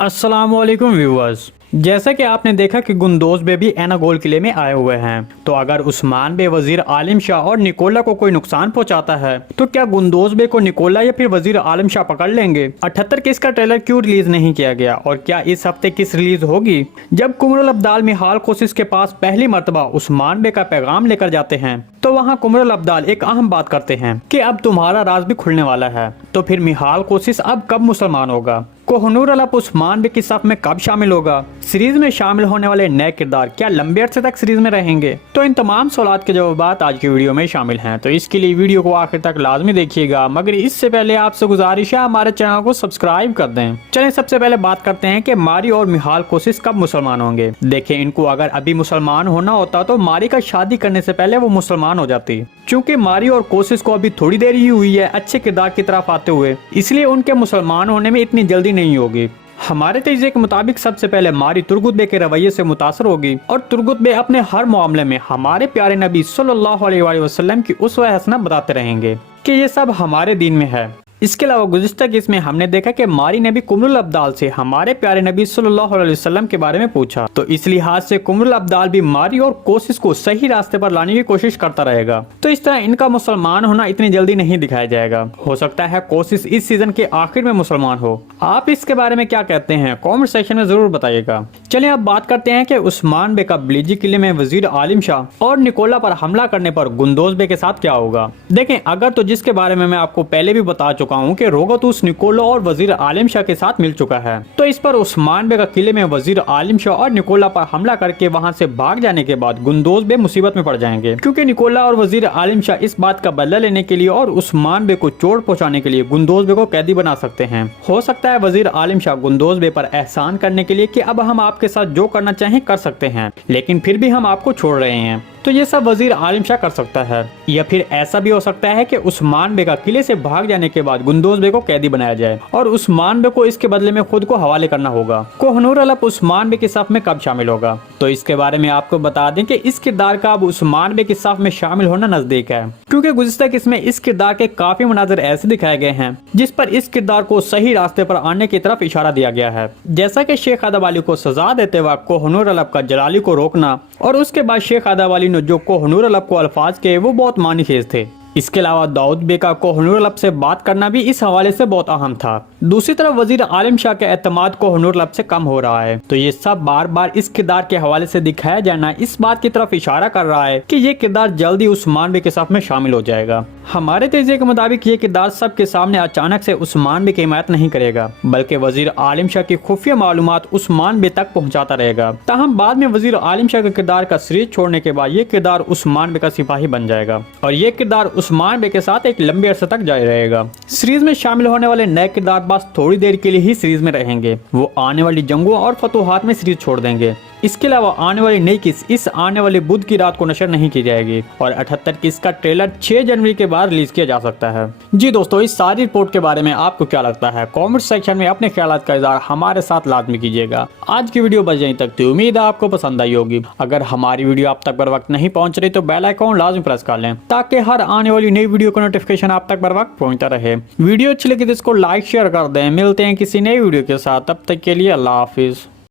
अस्सलाम वालेकुम व्यूअर्स। जैसा कि आपने देखा कि गुंदोज बे भी एनागोल किले में आए हुए हैं, तो अगर उस्मान बे, वजीर आलिम शाह और निकोला को कोई नुकसान पहुंचाता है तो क्या गुंदोज बे को निकोला या फिर वजीर आलिम शाह पकड़ लेंगे? 78 किस का ट्रेलर क्यों रिलीज नहीं किया गया और क्या इस हफ्ते किस रिलीज होगी? जब कुमरुल अब्दाल मिहाल कोशिश के पास पहली मर्तबा उस्मान बे का पैगाम लेकर जाते हैं तो वहाँ कुमरुल अब्दाल एक अहम बात करते हैं कि अब तुम्हारा राज भी खुलने वाला है। तो फिर मिहाल कोशिश अब कब मुसलमान होगा? कोहनूर अल उस्मान बे की सफ में कब शामिल होगा? सीरीज में शामिल होने वाले नए किरदार क्या लंबे अरसे तक सीरीज में रहेंगे? तो इन तमाम सवालात के जवाब आज की वीडियो में शामिल हैं, तो इसके लिए वीडियो को आखिर तक लाजमी देखिएगा। मगर इससे पहले आपसे गुजारिश है हमारे चैनल को सब्सक्राइब कर दें। चलें सबसे पहले बात करते हैं कि मारी और मिहाल कोशिश कब मुसलमान होंगे। देखें, इनको अगर अभी मुसलमान होना होता तो मारी का शादी करने से पहले वो मुसलमान हो जाती। चूंकि मारी और कोशिश को अभी थोड़ी देर ही हुई है अच्छे किरदार की तरफ आते हुए, इसलिए उनके मुसलमान होने में इतनी जल्दी नहीं होगी। हमारे तजज़िये के मुताबिक सबसे पहले मारी तुर्गुत बे के रवैये से मुतासर होगी और तुर्गुत बे अपने हर मामले में हमारे प्यारे नबी सल्लल्लाहु अलैहि वसल्लम की उसवा हसना बताते रहेंगे कि ये सब हमारे दीन में है। इसके अलावा गुज़िश्ता केस में हमने देखा कि मारी ने भी कुमरुल अब्दाल से हमारे प्यारे नबी सल्लल्लाहु अलैहि वसल्लम के बारे में पूछा, तो इस लिहाज से कुमरुल अब्दाल भी मारी और कोशिश को सही रास्ते पर लाने की कोशिश करता रहेगा। तो इस तरह इनका मुसलमान होना इतनी जल्दी नहीं दिखाया जाएगा। हो सकता है कोशिश इस सीजन के आखिर में मुसलमान हो। आप इसके बारे में क्या कहते हैं? कॉमेंट सेक्शन में जरूर बताइएगा। चलिए अब बात करते हैं कि उस्मान बे का बिलीजी किले में वजीर आलिम शाह और निकोला पर हमला करने पर गुंदोज बे के साथ क्या होगा। देखें, अगर तो जिसके बारे में मैं आपको पहले भी बता चुका हूँ कि रोगतुस निकोला और वजीर आलिम शाह के साथ मिल चुका है, तो इस पर उस्मान बे का किले में वजीर आलिम शाह और निकोला पर हमला करके वहां से भाग जाने के बाद गुंदोज बे मुसीबत में पड़ जाएंगे, क्योंकि निकोला और वजीर आलिम शाह इस बात का बदला लेने के लिए और उस्मान बे को चोट पहुंचाने के लिए गुंदोज बे को कैदी बना सकते हैं। हो सकता है वजीर आलिम शाह गुंदोज बे पर एहसान करने के लिए कि अब हम आपके साथ जो करना चाहें कर सकते हैं, लेकिन फिर भी हम आपको छोड़ रहे हैं। तो ये सब वजीर आलिम शाह कर सकता है। या फिर ऐसा भी हो सकता है कि उस्मान बे का किले से भाग जाने के बाद गुंदोज बे को कैदी बनाया जाए और उस्मान बे को इसके बदले में खुद को हवाले करना होगा। कोहनूर अल उस्मान बे की सफ में कब शामिल होगा? तो इसके बारे में आपको बता दें कि इस किरदार का अब उस्मान बे की सफ में शामिल होना नजदीक है, क्योंकि गुज़िश्ता किस्में इस किरदार के काफी मनाज़िर ऐसे दिखाए गए हैं जिस पर इस किरदार को सही रास्ते पर आने की तरफ इशारा दिया गया है। जैसा कि शेख अदब अली को सजा देते वक्त कोहनूर अल का जलाली को रोकना और उसके बाद शेख अदब अली ने जो कोहनूर अल को अल्फाज के वो बहुत मानीखेज थे। इसके अलावा दाऊद बे का कोहनूर अल से बात करना भी इस हवाले से बहुत अहम था। दूसरी तरफ वजीर आलिम शाह के एतमाद कोहनूर अल से कम हो रहा है, तो ये सब बार बार इस किरदार के हवाले से दिखाया जाना इस बात की तरफ इशारा कर रहा है कि ये किरदार जल्दी उस्मान बे के साथ में शामिल हो जाएगा। हमारे तजज़िये के मुताबिक ये किरदार सबके सामने अचानक से उस्मान बे की हिमायत नहीं करेगा, बल्कि वजीर आलिम शाह की खुफिया मालूमात उस्मान बे तक पहुँचाता रहेगा। ताहम बाद में वजीर आलिम शाह के किरदार का सीरीज छोड़ने के बाद ये किरदार उस्मान बे का सिपाही बन जाएगा और ये किरदार उस्मान बे के साथ एक लंबे अरसे तक जारी रहेगा। सीरीज में शामिल होने वाले नए किरदार बस थोड़ी देर के लिए ही सीरीज में रहेंगे। वो आने वाली जंगों और फतूहात में सीरीज छोड़ देंगे। इसके अलावा आने वाली नई किस्त इस आने वाली बुध की रात को नशर नहीं की जाएगी और 78 किस्त का ट्रेलर 6 जनवरी के बाद रिलीज किया जा सकता है। जी दोस्तों, इस सारी रिपोर्ट के बारे में आपको क्या लगता है? कमेंट सेक्शन में अपने ख्यालात का इज़हार हमारे साथ लाजमी कीजिएगा। आज की वीडियो बस यहीं तक थी, उम्मीद है आपको पसंद आई होगी। अगर हमारी वीडियो आप तक बर वक्त नहीं पहुंच रही तो बेल आइकॉन लाजमी प्रेस कर लें ताकि हर आने वाली नई वीडियो का नोटिफिकेशन आप तक बर वक्त पहुंचता रहे। वीडियो अच्छी लगी तो इसको लाइक शेयर कर दें। मिलते हैं किसी नई वीडियो के साथ, तब तक के लिए अल्लाह हाफिज।